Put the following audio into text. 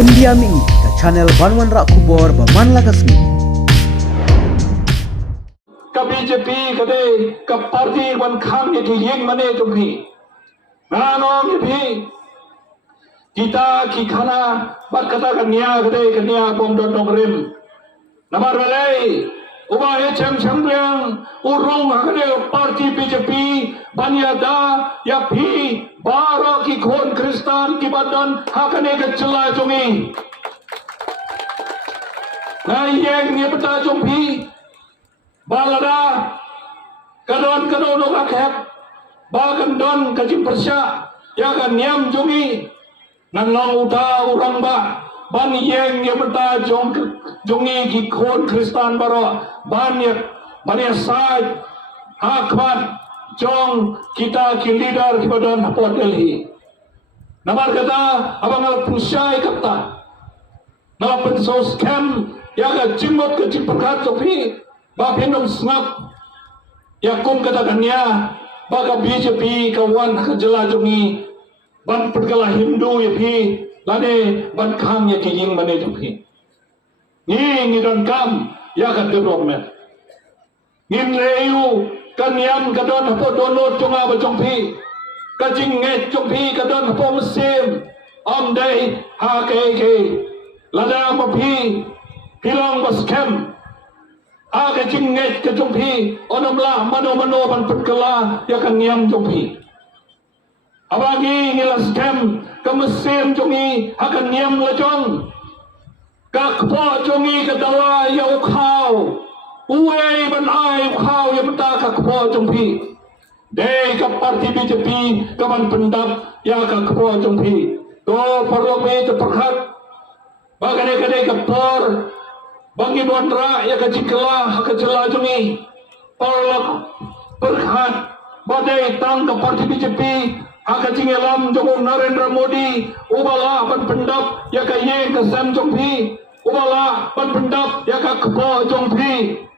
pendiami ke channel Banwan Rak Kubor Baman Lakasmi. Ka BJP kade ka parti wan kham ye thi yeng mane tumhi nanom ye phi kita ki khana bat kata kanya kade bom dot nongrim namar belai uba ye chem reng urung kade parti BJP banyada ya phi baro ki khon kristan ki badan hakane ke chela chungi na yeng ye bata chungphi balada kadon no akhep bagan don kajim persya ya kan niam jungi nanong uta urang ba ban yeng ye beta jungi ki khon kristan baro ban sai hakban jong kita ki leader ki badan hapot Delhi namar kata abang al pusai kata na pensos kem ya ka jimot ke jimpakat sofi ba pinong snap ya kum kata kanya baga BJP kawan kejela jungi ban perkala Hindu ya pi lade ban kham ya kijing mane jungi ni don kam ya ka development ngin leyu kanyam kadon hapo dono chunga ba jongpi kajing nge jongpi kadon hapo musim om dai ha ke lada ma pi pilong bas kem aga jinget ke jongpi onomla mano ban perkala ya kan niam jongpi abagi ngilas kem ke musim jongi akan niam lajong kakpo jongi ke dawa ya ukhau uwe ban ai ukhau ya beta kakpo jongpi dei ka parti BJP kaman pendap ya kakpo jongpi to parlomen te perkhat bagane kadai kapor bagi Bandra ya kajiklah kajela jungi parlok perkhat badai tang ke parti BJP akacingelam jong Narendra Modi ubala ban pendap ya ka ye ke sam jongpi ubala ban pendap ya ka kpo jongpi